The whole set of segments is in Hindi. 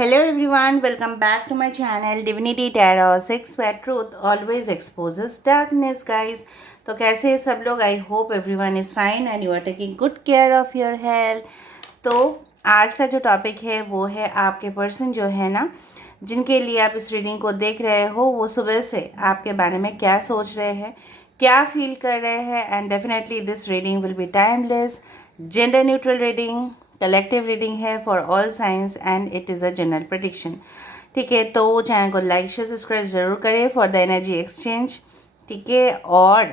Hello everyone, welcome back to my channel Divinity Tarot 6 where truth always exposes darkness guys. तो कैसे हैं सब लोग? I hope everyone is fine and you are taking good care of your health. तो आज का जो टॉपिक है वो है आपके पर्सन जो है ना, जिनके लिए आप इस रीडिंग को देख रहे हो, वो सुबह से आपके बारे में क्या सोच रहे हैं, क्या फील कर रहे हैं। And definitely this reading will be timeless, gender neutral reading, collective reading है for all science and it is a general prediction. ठीक है, तो चैनल को लाइक शेयर सब्सक्राइब ज़रूर करें फॉर द एनर्जी एक्सचेंज। ठीक है, और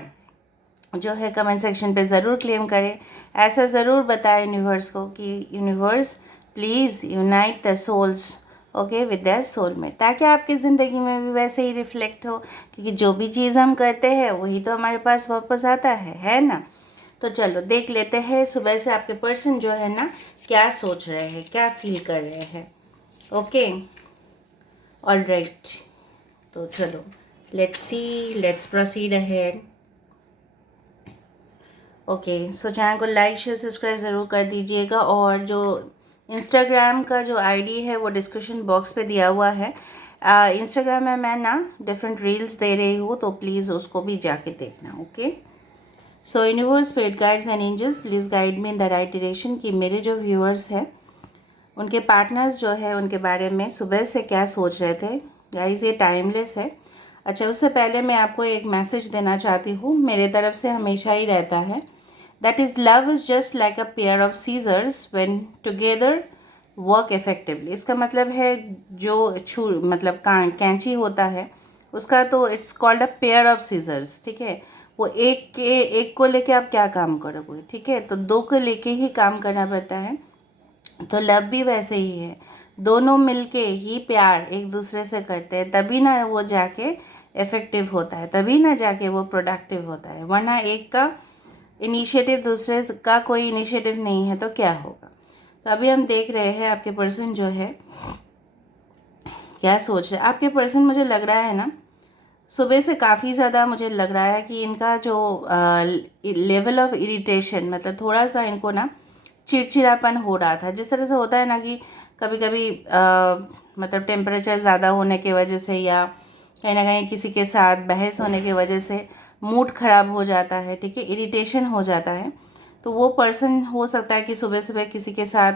जो है कमेंट सेक्शन पे ज़रूर क्लेम करें। ऐसा ज़रूर बताएं यूनिवर्स को कि universe please unite the souls okay with their soulmate, ताकि आपकी ज़िंदगी में भी वैसे ही रिफ्लेक्ट हो, क्योंकि जो भी चीज़ हम करते हैं वही तो हमारे पास वापस आता है ना। तो चलो देख लेते हैं सुबह से आपके पर्सन जो है ना क्या सोच रहे हैं, क्या फील कर रहे हैं। ओके, ऑल राइट, तो चलो let's see, let's proceed ahead. Okay, so channel को लाइक शेयर सब्सक्राइब ज़रूर कर दीजिएगा, और जो इंस्टाग्राम का जो आईडी है वो डिस्क्रिप्शन बॉक्स पे दिया हुआ है। इंस्टाग्राम में मैं ना डिफरेंट रील्स दे रही हूँ, तो प्लीज़ उसको भी जाके देखना। Okay, so universe, spirit guides and angels please guide me in the right direction कि मेरे जो व्यूअर्स हैं उनके पार्टनर्स जो है उनके बारे में सुबह से क्या सोच रहे थे। गाइस ये टाइमलेस है। अच्छा, उससे पहले मैं आपको एक मैसेज देना चाहती हूँ, मेरे तरफ से हमेशा ही रहता है। That is love is just like a pair of scissors when together work effectively. इसका मतलब है जो मतलब कैंची होता है उसका, तो it's called a pair of scissors. ठीक है, वो एक को लेके आप क्या काम करोगे, ठीक है, तो दो को लेके ही काम करना पड़ता है। तो लव भी वैसे ही है, दोनों मिलके ही प्यार एक दूसरे से करते हैं, तभी ना वो जाके इफ़ेक्टिव होता है, तभी ना जाके वो प्रोडक्टिव होता है। वरना एक का इनिशिएटिव दूसरे का कोई इनिशिएटिव नहीं है तो क्या होगा। तो अभी हम देख रहे हैं आपके पर्सन जो है क्या सोच रहे हैं। आपके पर्सन, मुझे लग रहा है ना, सुबह से काफ़ी ज़्यादा मुझे लग रहा है कि इनका जो लेवल ऑफ इरिटेशन, मतलब थोड़ा सा इनको ना चिड़चिड़ापन हो रहा था। जिस तरह से होता है ना कि कभी कभी मतलब टेम्परेचर ज़्यादा होने की वजह से, या कहीं ना कहीं किसी के साथ बहस होने की वजह से मूड ख़राब हो जाता है। ठीक है, इरिटेशन हो जाता है। तो वो पर्सन हो सकता है कि सुबह सुबह किसी के साथ,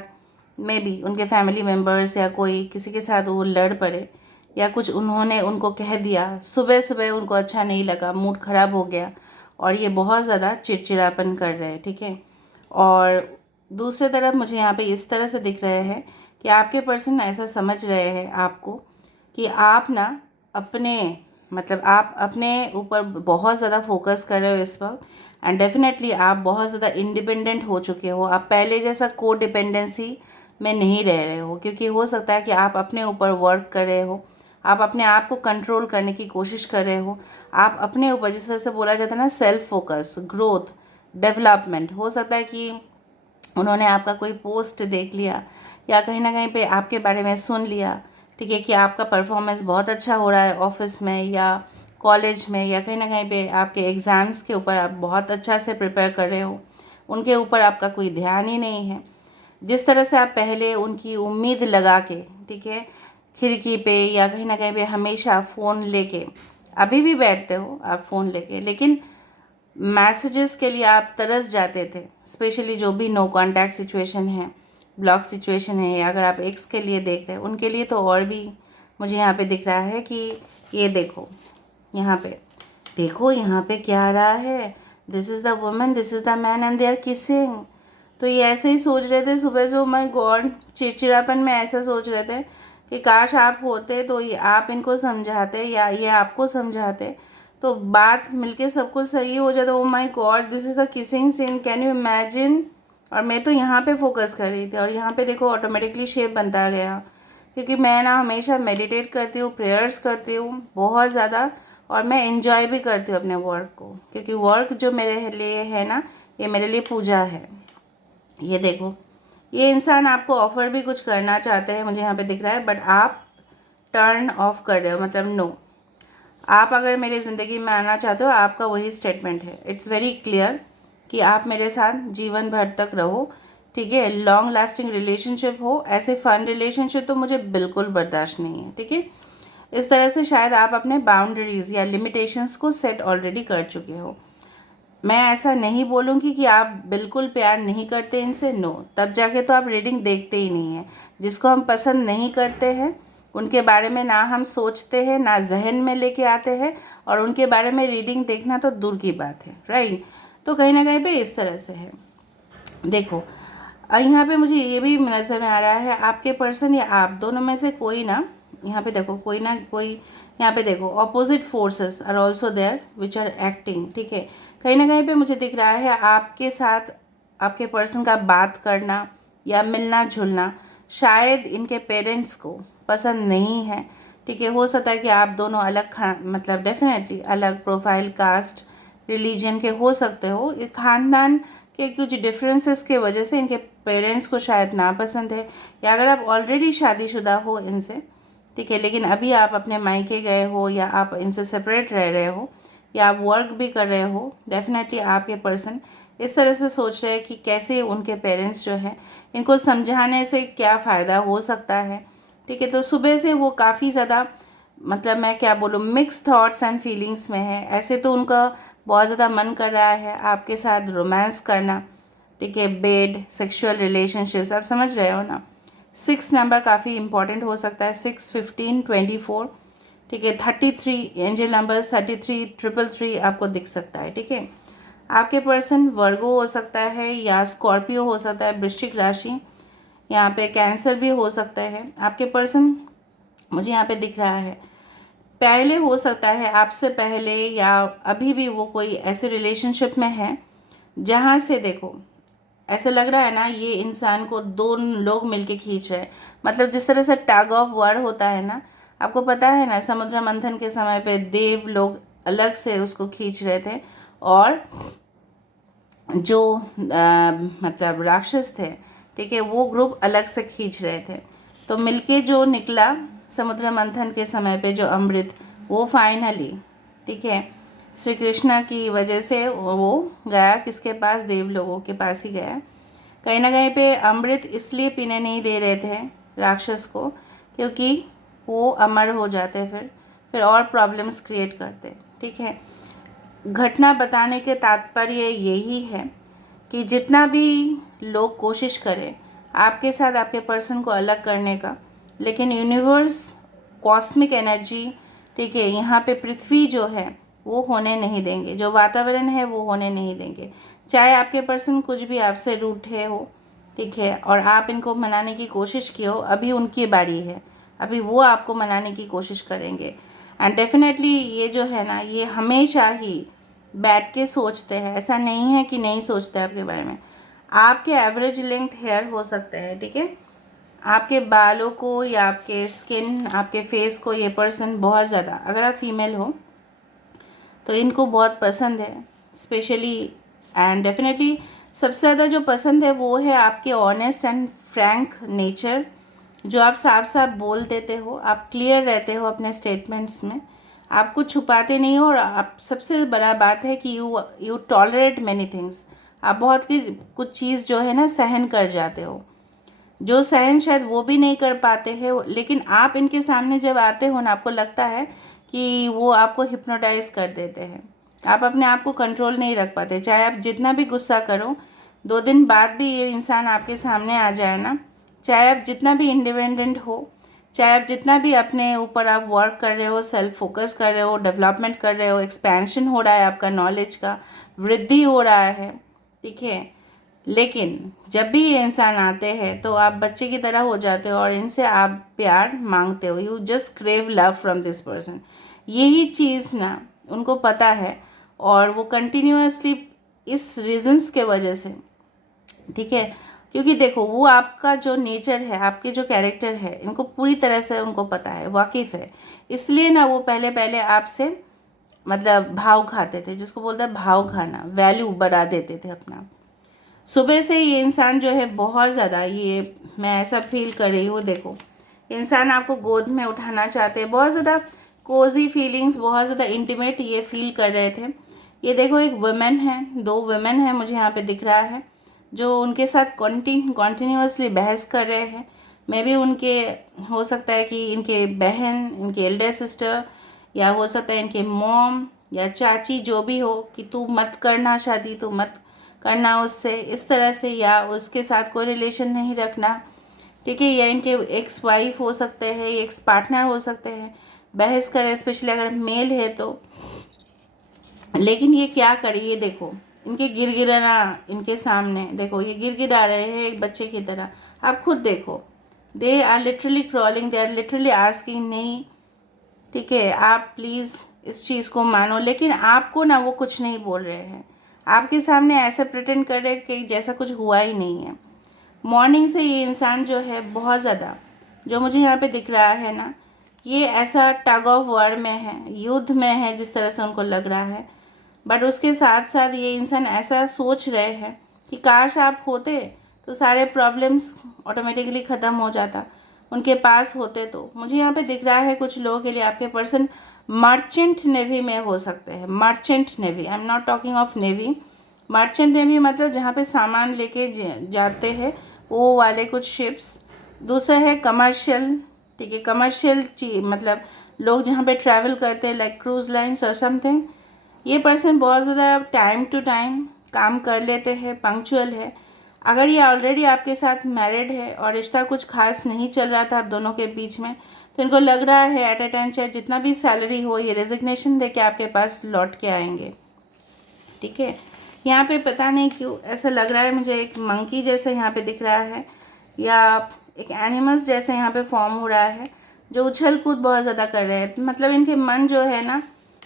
मे बी उनके फैमिली मेम्बर्स या कोई किसी के साथ वो लड़ पड़े, या कुछ उन्होंने उनको कह दिया सुबह सुबह, उनको अच्छा नहीं लगा, मूड ख़राब हो गया और ये बहुत ज़्यादा चिड़चिड़ापन कर रहे हैं। ठीक है, और दूसरे तरफ मुझे यहाँ पे इस तरह से दिख रहे हैं कि आपके पर्सन ऐसा समझ रहे हैं आपको कि आप ना अपने, मतलब आप अपने ऊपर बहुत ज़्यादा फोकस कर रहे हो इस वक्त। एंड डेफिनेटली आप बहुत ज़्यादा इंडिपेंडेंट हो चुके हो, आप पहले जैसा को डिपेंडेंसी में नहीं रह रहे हो, क्योंकि हो सकता है कि आप अपने ऊपर वर्क कर रहे हो, आप अपने आप को कंट्रोल करने की कोशिश कर रहे हो, आप अपने ऊपर, जिस तरह से बोला जाता है ना, सेल्फ फोकस, ग्रोथ, डेवलपमेंट। हो सकता है कि उन्होंने आपका कोई पोस्ट देख लिया या कहीं ना कहीं पे आपके बारे में सुन लिया, ठीक है, कि आपका परफॉर्मेंस बहुत अच्छा हो रहा है ऑफिस में या कॉलेज में, या कहीं ना कहीं पे आपके एग्ज़ाम्स के ऊपर आप बहुत अच्छा से प्रिपेयर कर रहे हो, उनके ऊपर आपका कोई ध्यान ही नहीं है। जिस तरह से आप पहले उनकी उम्मीद लगा के, ठीक है, खिड़की पे या कहीं ना कहीं पे हमेशा फ़ोन लेके अभी भी बैठते हो आप फ़ोन लेके, लेकिन मैसेजेस के लिए आप तरस जाते थे, स्पेशली जो भी नो कांटेक्ट सिचुएशन है, ब्लॉक सिचुएशन है, या अगर आप एक्स के लिए देख रहे हैं उनके लिए तो और भी मुझे यहाँ पे दिख रहा है कि ये देखो, यहाँ पे देखो, यहाँ पे क्या आ रहा है, this is the woman, this is the man and they are kissing. तो ये ऐसे ही सोच रहे थे सुबह से, माय गॉड, चिड़चिड़ापन में ऐसा सोच रहे थे कि काश आप होते तो ये आप इनको समझाते या ये आपको समझाते तो बात मिलके सब कुछ सही हो जाता। Oh my god, this is the kissing scene, can you imagine. और मैं तो यहाँ पे फोकस कर रही थी और यहाँ पे देखो ऑटोमेटिकली शेप बनता गया, क्योंकि मैं ना हमेशा मेडिटेट करती हूँ, प्रेयर्स करती हूँ बहुत ज़्यादा, और मैं इंजॉय भी करती हूँ अपने वर्क को, क्योंकि वर्क जो मेरे लिए है ना, ये मेरे लिए पूजा है। ये देखो, ये इंसान आपको ऑफर भी कुछ करना चाहते हैं, मुझे यहाँ पे दिख रहा है, बट आप टर्न ऑफ कर रहे हो, मतलब नो। आप अगर मेरी ज़िंदगी में आना चाहते हो, आपका वही स्टेटमेंट है, इट्स वेरी क्लियर कि आप मेरे साथ जीवन भर तक रहो, ठीक है, लॉन्ग लास्टिंग रिलेशनशिप हो, ऐसे फन रिलेशनशिप तो मुझे बिल्कुल बर्दाश्त नहीं है। ठीक है, इस तरह से शायद आप अपने बाउंड्रीज या लिमिटेशंस को सेट ऑलरेडी कर चुके हो। मैं ऐसा नहीं बोलूँगी कि आप बिल्कुल प्यार नहीं करते इनसे, नो, तब जाके तो आप रीडिंग देखते ही नहीं हैं। जिसको हम पसंद नहीं करते हैं उनके बारे में ना हम सोचते हैं, ना जहन में लेके आते हैं, और उनके बारे में रीडिंग देखना तो दूर की बात है, राइट। तो कहीं ना कहीं पे इस तरह से है। देखो, यहाँ पे मुझे ये भी नज़र में आ रहा है, आपके पर्सन या आप दोनों में से कोई ना, यहाँ पे देखो कोई ना कोई, यहाँ पे देखो opposite forces are also there which are acting. ठीक है, कहीं ना कहीं पे मुझे दिख रहा है आपके साथ आपके पर्सन का बात करना या मिलना जुलना शायद इनके पेरेंट्स को पसंद नहीं है। ठीक है, हो सकता है कि आप दोनों अलग मतलब डेफिनेटली अलग प्रोफाइल, कास्ट, रिलीजन के हो सकते हो। इस खानदान के कुछ डिफरेंसेस के वजह से इनके पेरेंट्स को शायद नापसंद है, या अगर आप ऑलरेडी शादीशुदा हो इनसे, ठीक है, लेकिन अभी आप अपने मायके गए हो या आप इनसे सेपरेट रह रहे हो या आप वर्क भी कर रहे हो, डेफिनेटली आपके पर्सन इस तरह से सोच रहे हैं कि कैसे उनके पेरेंट्स जो है इनको समझाने से क्या फ़ायदा हो सकता है। ठीक है, तो सुबह से वो काफ़ी ज़्यादा, मतलब मैं क्या बोलूँ, मिक्स थॉट्स एंड फीलिंग्स में है। ऐसे तो उनका बहुत ज़्यादा मन कर रहा है आपके साथ रोमांस करना, ठीक है, बेड, सेक्सुअल रिलेशनशिप्स, आप समझ रहे हो ना। 6 नंबर काफ़ी इंपॉर्टेंट हो सकता है, 6, 15, 24, ठीक है, 33 एंजल नंबर्स, 33, 333 आपको दिख सकता है। ठीक है, आपके पर्सन वर्गो हो सकता है या स्कॉर्पियो हो सकता है, वृश्चिक राशि, यहाँ पे कैंसर भी हो सकता है। आपके पर्सन मुझे यहाँ पे दिख रहा है पहले, हो सकता है आपसे पहले या अभी भी वो कोई ऐसे रिलेशनशिप में है जहाँ से देखो ऐसे लग रहा है ना, ये इंसान को दो लोग मिलके खींच रहे हैं। मतलब जिस तरह से टग ऑफ वार होता है ना, आपको पता है ना, समुद्र मंथन के समय पे देव लोग अलग से उसको खींच रहे थे, और जो मतलब राक्षस थे, ठीक है, वो ग्रुप अलग से खींच रहे थे। तो मिलके जो निकला समुद्र मंथन के समय पे जो अमृत, वो फाइनली, ठीक है, श्री कृष्णा की वजह से वो गया किसके पास, देव लोगों के पास ही गया। कहीं ना कहीं पे अमृत इसलिए पीने नहीं दे रहे थे राक्षस को क्योंकि वो अमर हो जाते, फिर और प्रॉब्लम्स क्रिएट करते। ठीक है, घटना बताने के तात्पर्य यही है कि जितना भी लोग कोशिश करें आपके साथ आपके पर्सन को अलग करने का, लेकिन यूनिवर्स, कॉस्मिक एनर्जी, ठीक है, यहाँ पे पृथ्वी जो है वो होने नहीं देंगे, जो वातावरण है वो होने नहीं देंगे। चाहे आपके पर्सन कुछ भी आपसे रूठे हो, ठीक है, और आप इनको मनाने की कोशिश की हो, अभी उनकी बारी है, अभी वो आपको मनाने की कोशिश करेंगे। एंड डेफिनेटली ये जो है ना, ये हमेशा ही बैठ के सोचते हैं, ऐसा नहीं है कि नहीं सोचते आपके बारे में। आपके एवरेज लेंथ हेयर हो सकते हैं, ठीक है, आपके बालों को या आपके स्किन, आपके फेस को ये पर्सन बहुत ज़्यादा, अगर आप फीमेल हो तो इनको बहुत पसंद है स्पेशली। एंड डेफिनेटली सबसे ज़्यादा जो पसंद है वो है आपके ऑनेस्ट एंड फ्रैंक नेचर, जो आप साफ साफ बोल देते हो, आप क्लियर रहते हो अपने स्टेटमेंट्स में, आप कुछ छुपाते नहीं हो, और आप सबसे बड़ा बात है कि यू टॉलरेट मैनी थिंग्स, आप बहुत की कुछ चीज़ जो है ना सहन कर जाते हो, जो सहन शायद वो भी नहीं कर पाते हैं, लेकिन आप इनके सामने जब आते हो ना, आपको लगता है कि वो आपको हिप्नोटाइज कर देते हैं, आप अपने आप को कंट्रोल नहीं रख पाते। चाहे आप जितना भी गुस्सा करो, 2 दिन बाद भी ये इंसान आपके सामने आ जाए ना, चाहे आप जितना भी इंडिपेंडेंट हो, चाहे आप जितना भी अपने ऊपर आप वर्क कर रहे हो, सेल्फ फोकस कर रहे हो, डेवलपमेंट कर रहे हो, एक्सपेंशन हो रहा है, आपका नॉलेज का वृद्धि हो रहा है, ठीक है, लेकिन जब भी ये इंसान आते हैं तो आप बच्चे की तरह हो जाते हो और इनसे आप प्यार मांगते हो, you just crave love from this person. यही चीज़ ना उनको पता है, और वो कंटिन्यूसली इस रीजंस के वजह से, ठीक है, क्योंकि देखो वो आपका जो नेचर है, आपके जो कैरेक्टर है, इनको पूरी तरह से उनको पता है, वाकिफ़ है, इसलिए ना वो पहले पहले आपसे मतलब भाव खाते थे, जिसको बोलते हैं भाव खाना, वैल्यू बढ़ा देते थे अपना। सुबह से ये इंसान जो है बहुत ज़्यादा, ये मैं ऐसा फील कर रही हूँ, देखो इंसान आपको गोद में उठाना चाहते हैं, बहुत ज़्यादा कोजी फीलिंग्स, बहुत ज़्यादा इंटीमेट ये फील कर रहे थे। ये देखो एक वुमेन है, 2 वुमेन है मुझे यहाँ पे दिख रहा है, जो उनके साथ कॉन्टिन्यूसली बहस कर रहे हैं। मे भी उनके, हो सकता है कि इनके बहन, इनके एल्डर सिस्टर, या हो सकता है इनके मॉम या चाची, जो भी हो, कि तू मत करना शादी, तू मत करना उससे, इस तरह से, या उसके साथ कोई रिलेशन नहीं रखना, ठीक है। या इनके एक्स वाइफ हो सकते हैं, एक्स पार्टनर हो सकते हैं, बहस करें, स्पेशली अगर मेल है तो। लेकिन ये क्या करे, ये देखो इनके गिड़गिड़ाना, इनके सामने देखो ये गिड़गिड़ा रहे हैं एक बच्चे की तरह। आप खुद देखो, they are literally crawling, they are literally asking, नहीं ठीक है आप प्लीज़ इस चीज़ को मानो। लेकिन आपको ना वो कुछ नहीं बोल रहे हैं, आपके सामने ऐसे प्रिटेंड कर रहे हैं कि जैसा कुछ हुआ ही नहीं है। मॉर्निंग से ये इंसान जो है बहुत ज़्यादा, जो मुझे यहाँ पे दिख रहा है ना, ये ऐसा टग ऑफ वार में है, युद्ध में है, जिस तरह से उनको लग रहा है। बट उसके साथ साथ ये इंसान ऐसा सोच रहे हैं कि काश आप होते तो सारे प्रॉब्लम्स ऑटोमेटिकली ख़त्म हो जाता, उनके पास होते तो। मुझे यहाँ पे दिख रहा है कुछ लोगों के लिए आपके पर्सन मर्चेंट नेवी में हो सकते हैं। Merchant navy, I am not talking of navy. Merchant navy मतलब जहाँ पे सामान लेके जाते हैं वो वाले कुछ शिप्स। दूसरा है कमर्शियल, ठीक है, कमर्शियल मतलब लोग जहाँ पे ट्रैवल करते हैं, लाइक क्रूज़ लाइन्स और समथिंग। ये पर्सन बहुत ज़्यादा टाइम टू टाइम काम कर लेते हैं, पंक्चुअल है। अगर ये ऑलरेडी आपके साथ मैरिड है और रिश्ता कुछ खास नहीं चल रहा था आप दोनों के बीच में, तो इनको लग रहा है एट अ टाइम चाहे जितना भी सैलरी हो, ये रेजिग्नेशन दे के आपके पास लौट के आएंगे, ठीक है। यहाँ पे पता नहीं क्यों ऐसा लग रहा है मुझे, एक मंकी जैसा यहाँ पे दिख रहा है, या एक एनिमल्स जैसे यहाँ पे फॉर्म हो रहा है, जो उछल कूद बहुत ज़्यादा कर रहे हैं। मतलब इनके मन जो है ना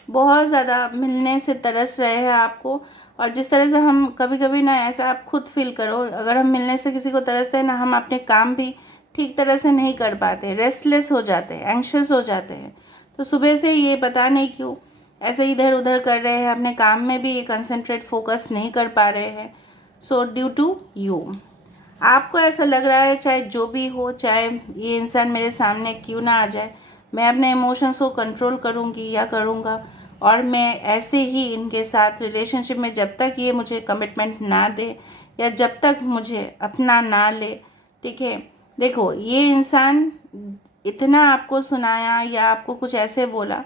बहुत ज़्यादा मिलने से तरस रहे हैं आपको। और जिस तरह से हम कभी कभी ना, ऐसा आप खुद फील करो, अगर हम मिलने से किसी को तरसते हैं ना, हम अपने काम भी ठीक तरह से नहीं कर पाते, रेस्टलेस हो जाते हैं, एंक्शस हो जाते हैं। तो सुबह से ये पता नहीं क्यों ऐसे इधर उधर कर रहे हैं, अपने काम में भी कंसंट्रेट फोकस नहीं कर पा रहे हैं। सो ड्यू टू यू, आपको ऐसा लग रहा है चाहे जो भी हो, चाहे ये इंसान मेरे सामने क्यों ना आ जाए, मैं अपने इमोशंस को कंट्रोल करूँगी या करूँगा, और मैं ऐसे ही इनके साथ रिलेशनशिप में जब तक ये मुझे कमिटमेंट ना दे, या जब तक मुझे अपना ना ले, ठीक है। देखो ये इंसान इतना आपको सुनाया या आपको कुछ ऐसे बोला,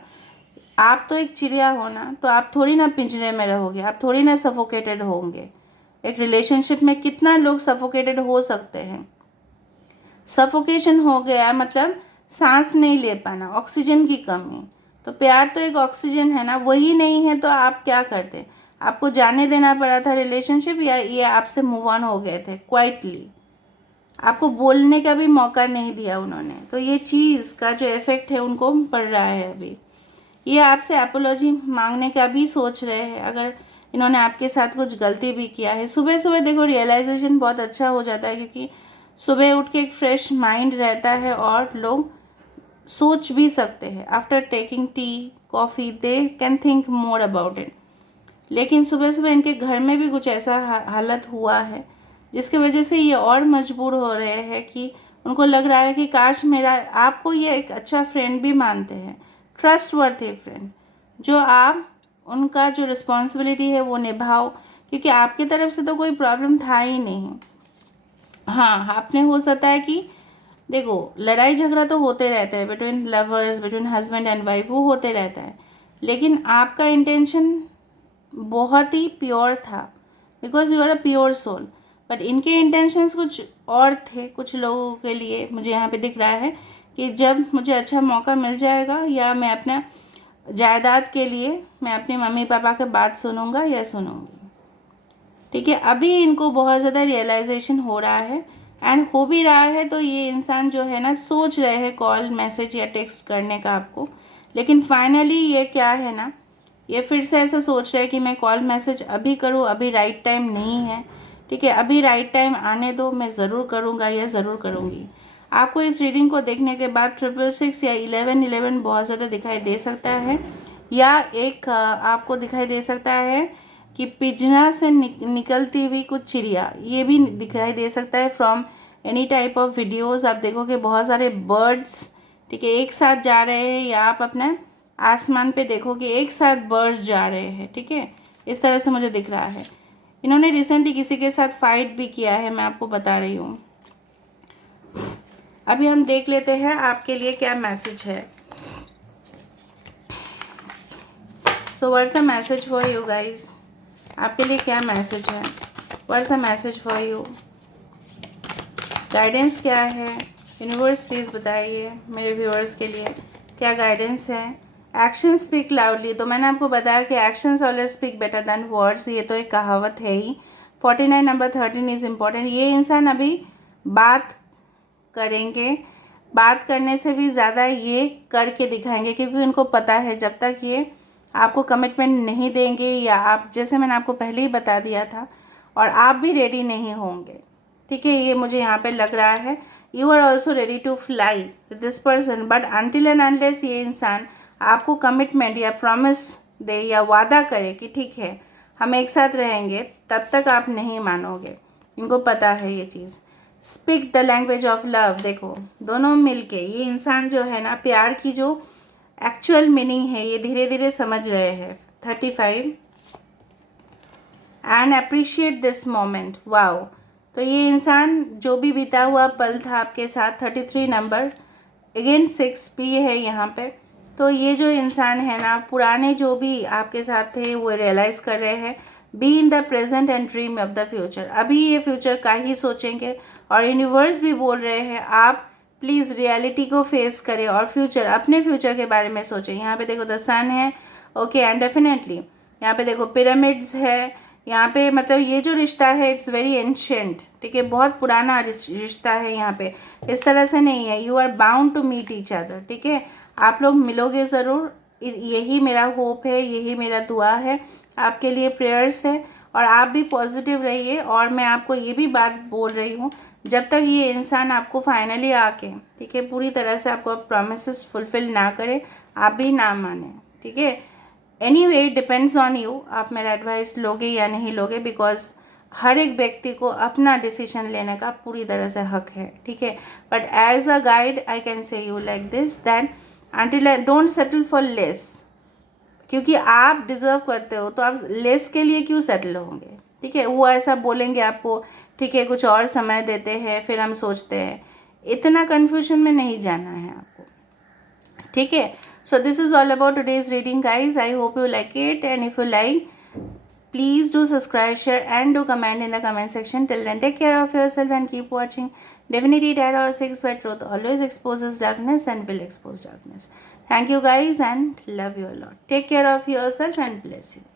आप तो एक चिड़िया हो ना, तो आप थोड़ी ना पिंजरे में रहोगे, आप थोड़ी ना सफोकेटेड होंगे। एक रिलेशनशिप में कितना लोग सफोकेटेड हो सकते हैं। सफोकेशन हो गया मतलब सांस नहीं ले पाना, ऑक्सीजन की कमी। तो प्यार तो एक ऑक्सीजन है ना, वही नहीं है तो आप क्या करते, आपको जाने देना पड़ा था रिलेशनशिप, या ये आपसे मूव ऑन हो गए थे क्वाइटली, आपको बोलने का भी मौका नहीं दिया उन्होंने। तो ये चीज़ का जो इफ़ेक्ट है उनको पड़ रहा है अभी। ये आपसे एपोलॉजी मांगने का भी सोच रहे हैं, अगर इन्होंने आपके साथ कुछ गलती भी किया है। सुबह सुबह देखो रियलाइजेशन बहुत अच्छा हो जाता है, क्योंकि सुबह उठ के एक फ्रेश माइंड रहता है और लोग सोच भी सकते हैं। After taking tea coffee they can think more about it. लेकिन सुबह सुबह इनके घर में भी कुछ ऐसा हालत हुआ है जिसकी वजह से ये और मजबूर हो रहे हैं, कि उनको लग रहा है कि काश मेरा, आपको ये एक अच्छा फ्रेंड भी मानते हैं, ट्रस्ट वर्थी फ्रेंड, जो आप उनका जो रिस्पॉन्सिबिलिटी है वो निभाओ, क्योंकि आपकी तरफ से तो कोई प्रॉब्लम था ही नहीं। हाँ, आपने हो सकता है कि देखो लड़ाई झगड़ा तो होते रहता है between lovers, between husband and wife, वो होते रहता है। लेकिन आपका इंटेंशन बहुत ही प्योर था, because you are a pure soul. But इनके इंटेंशंस कुछ और थे कुछ लोगों के लिए। मुझे यहाँ पे दिख रहा है कि जब मुझे अच्छा मौका मिल जाएगा, या मैं अपना जायदाद के लिए मैं अपने मम्मी पापा के बात सुनूंगा या सुनूंगी, ठीक है। अभी इनको बहुत ज़्यादा रियलाइजेशन हो रहा है, एंड हो भी रहा है। तो ये इंसान जो है ना सोच रहे हैं कॉल मैसेज या टेक्स्ट करने का आपको, लेकिन फाइनली ये क्या है ना, ये फिर से ऐसा सोच रहे हैं कि मैं कॉल मैसेज अभी करूँ, अभी राइट टाइम नहीं है, ठीक है, अभी राइट टाइम आने दो, मैं ज़रूर करूँगा या ज़रूर करूँगी। आपको इस रीडिंग को देखने के बाद 666 या 1111 बहुत ज़्यादा दिखाई दे सकता है, या एक आपको दिखाई दे सकता है कि पिंजरा से निकलती हुई कुछ चिड़िया, ये भी दिखाई दे सकता है। From any type of videos आप देखोगे बहुत सारे बर्ड्स, ठीक है, एक साथ जा रहे हैं, या आप अपना आसमान पे देखोगे एक साथ बर्ड्स जा रहे हैं, ठीक है, इस तरह से मुझे दिख रहा है। इन्होंने रिसेंटली किसी के साथ फाइट भी किया है, मैं आपको बता रही हूँ। अभी हम देख लेते हैं आपके लिए क्या मैसेज है। So what's the message for you guys, आपके लिए क्या मैसेज है, what's the message for you, guidance क्या है यूनिवर्स, प्लीज़ बताइए मेरे व्यूअर्स के लिए क्या गाइडेंस है। एक्शन स्पीक लाउडली, तो मैंने आपको बताया कि actions always speak better than words, ये तो एक कहावत है ही। 49 नंबर 13 इज़ इम्पॉर्टेंट। ये इंसान अभी बात करेंगे, बात करने से भी ज़्यादा ये करके दिखाएंगे, क्योंकि उनको पता है जब तक ये आपको कमिटमेंट नहीं देंगे, या आप जैसे मैंने आपको पहले ही बता दिया था, और आप भी रेडी नहीं होंगे, ठीक है, ये मुझे यहाँ पे लग रहा है। You are also ready to fly with this person, but until and unless ये इंसान आपको कमिटमेंट या प्रॉमिस दे या वादा करे कि ठीक है हम एक साथ रहेंगे, तब तक आप नहीं मानोगे। इनको पता है ये चीज़। Speak the language of love, देखो दोनों मिलके ये इंसान जो है ना, प्यार की जो एक्चुअल मीनिंग है ये धीरे धीरे समझ रहे हैं। 35 and appreciate this moment, wow. तो ये इंसान जो भी बीता हुआ पल था आपके साथ, 33 नंबर, अगेन 6 भी है यहाँ पे। तो ये जो इंसान है ना, पुराने जो भी आपके साथ थे वो रियलाइज़ कर रहे हैं। Be in the present and dream of the future, अभी ये फ्यूचर का ही सोचेंगे, और यूनिवर्स भी बोल रहे हैं आप प्लीज़ रियलिटी को फेस करें और फ्यूचर, अपने फ्यूचर के बारे में सोचें। यहाँ पे देखो द सन है, ओके, एंड डेफिनेटली यहाँ पे देखो पिरामिड्स है, यहाँ पे मतलब ये जो रिश्ता है इट्स वेरी एंशियंट, ठीक है, बहुत पुराना रिश्ता है यहाँ पे, इस तरह से नहीं है। You are bound to meet each other, ठीक है, आप लोग मिलोगे ज़रूर, यही मेरा होप है, यही मेरा दुआ है, आपके लिए प्रेयर्स है। और आप भी पॉजिटिव रहिए, और मैं आपको ये भी बात बोल रही हूँ, जब तक ये इंसान आपको फाइनली आके, ठीक है, पूरी तरह से आपको प्रॉमिसेस फुलफिल ना करे, आप भी ना माने, ठीक है। Anyway it depends on you, आप मेरा एडवाइस लोगे या नहीं लोगे, बिकॉज हर एक व्यक्ति को अपना डिसीजन लेने का पूरी तरह से हक है, ठीक है। But as a guide I can say you like this that until don't settle for less, क्योंकि आप डिज़र्व करते हो, तो आप लेस के लिए क्यों सेटल होंगे, ठीक है। वो ऐसा बोलेंगे आपको, ठीक है, कुछ और समय देते हैं, फिर हम सोचते हैं, इतना कन्फ्यूजन में नहीं जाना है आपको, ठीक है। So this is all about today's reading guys, I hope you like it, and if you like please do subscribe, share and do comment in the comment section. Till then, take care of yourself and keep watching. Definitely Tarot 6, where truth always exposes darkness and will expose darkness. Thank you guys and love you a lot. Take care of yourself and bless you.